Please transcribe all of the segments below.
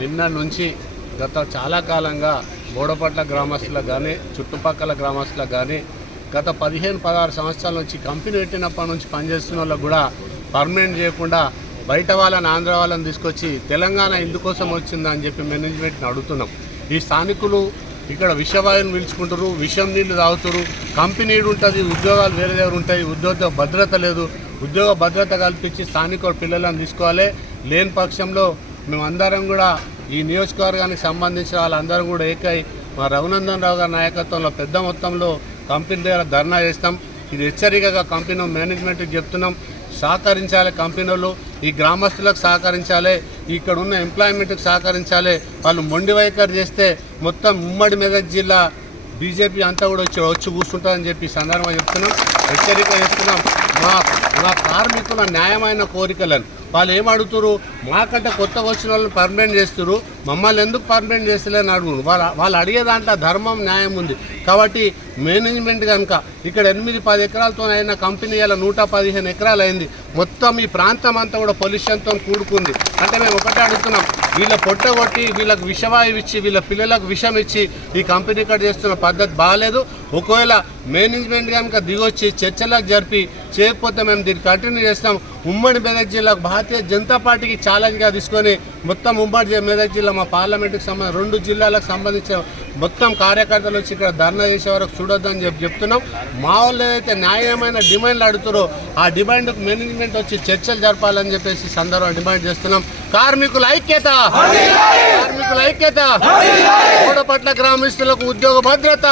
నిన్న నుంచి గత చాలా కాలంగా బోడపట్ల గ్రామస్తులకు కానీ చుట్టుపక్కల గ్రామస్తులకు కానీ గత 15-16 సంవత్సరాల నుంచి కంపెనీ పెట్టినప్పటి నుంచి పనిచేస్తున్న వాళ్ళకు కూడా పర్మనెంట్ చేయకుండా బయట వాళ్ళని ఆంధ్ర వాళ్ళని తీసుకొచ్చి తెలంగాణ ఇందుకోసం వచ్చిందని చెప్పి మేనేజ్మెంట్ని అడుగుతున్నాం. ఈ స్థానికులు ఇక్కడ విషవాయువుని పీల్చుకుంటారు, విషం నీళ్లు తాగుతారు. కంపెనీ ఉంటుంది, ఉద్యోగాలు వేరే దగ్గర ఉంటాయి, ఉద్యోగ భద్రత లేదు. ఉద్యోగ భద్రత కల్పించి స్థానిక పిల్లలను తీసుకోవాలి. లేని పక్షంలో మేమందరం కూడా ఈ నియోజకవర్గానికి సంబంధించిన వాళ్ళందరం కూడా ఏకై మా రఘునందన్ రావు గారి నాయకత్వంలో పెద్ద మొత్తంలో కంపెనీ దగ్గర ధర్నా చేస్తాం. ఇది హెచ్చరికగా కంపెనీ మేనేజ్మెంట్కి చెప్తున్నాం. సహకరించాలి, కంపెనీలు ఈ గ్రామస్తులకు సహకరించాలి, ఇక్కడ ఉన్న ఎంప్లాయ్మెంట్కి సహకరించాలి. వాళ్ళు మొండి వైఖరి చేస్తే మొత్తం ఉమ్మడి మెదక్ జిల్లా బీజేపీ అంతా కూడా వచ్చి కూర్చుంటుందని చెప్పి సందర్భంగా చెప్తున్నాం, హెచ్చరిక చేస్తున్నాం. మా కార్మికుల న్యాయమైన కోరికలను వాళ్ళు ఏం అడుగుతారు, మాకంటే కొత్తగా వచ్చిన వాళ్ళని పర్మనెంట్ చేస్తారు, మమ్మల్ని ఎందుకు పర్మనెంట్ చేస్తలేని అడుగురు. వాళ్ళు అడిగే దాంట్లో ధర్మం న్యాయం ఉంది. కాబట్టి మేనేజ్మెంట్ కనుక ఇక్కడ 8-10 ఎకరాలతో అయిన కంపెనీ ఇలా 115 ఎకరాలు అయింది. మొత్తం ఈ ప్రాంతం అంతా కూడా పొల్యూషన్తో కూడుకుంది. అంటే మేము ఒకటే అడుగుతున్నాం, వీళ్ళ పొట్టగొట్టి వీళ్ళకి విషవాయువు ఇచ్చి వీళ్ళ పిల్లలకు విషం ఇచ్చి ఈ కంపెనీ ఇక్కడ చేస్తున్న పద్ధతి బాగాలేదు. ఒకవేళ మేనేజ్మెంట్ కనుక దిగొచ్చి చర్చలకు జరిపి చేయకపోతే మేము దీన్ని కంటిన్యూ చేస్తాం. ఉమ్మడి మెదక్ జిల్లాకు భారతీయ జనతా పార్టీకి ఛాలెంజ్గా తీసుకొని మొత్తం ఉమ్మడి మెదక్ జిల్లా మా పార్లమెంటుకు సంబంధించి 2 జిల్లాలకు సంబంధించిన మొత్తం కార్యకర్తలు వచ్చి ఇక్కడ ధర్నా చేసే వరకు చూడొద్దని చెప్తున్నాం. మా వాళ్ళు ఏదైతే న్యాయమైన డిమాండ్లు అడుగుతారో ఆ డిమాండ్కు మేనేజ్మెంట్ వచ్చి చర్చలు జరపాలని చెప్పేసి సందర్భంగా డిమాండ్ చేస్తున్నాం. కార్మికుల ఐక్యత, కార్మికుల ఐక్యత, బోడపట్ల గ్రామస్తులకు ఉద్యోగ భద్రత,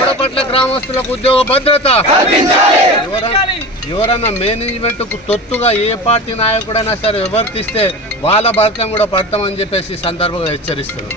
బోడపట్ల గ్రామస్తులకు ఉద్యోగ భద్రత. ఎవరన్నా మేనేజ్మెంట్కు తొత్తుగా ఏ పార్టీ నాయకుడైనా సరే వివర్తిస్తే వాళ్ళ భర్తం కూడా పడతామని చెప్పేసి సందర్భంగా హెచ్చరిస్తున్నాం.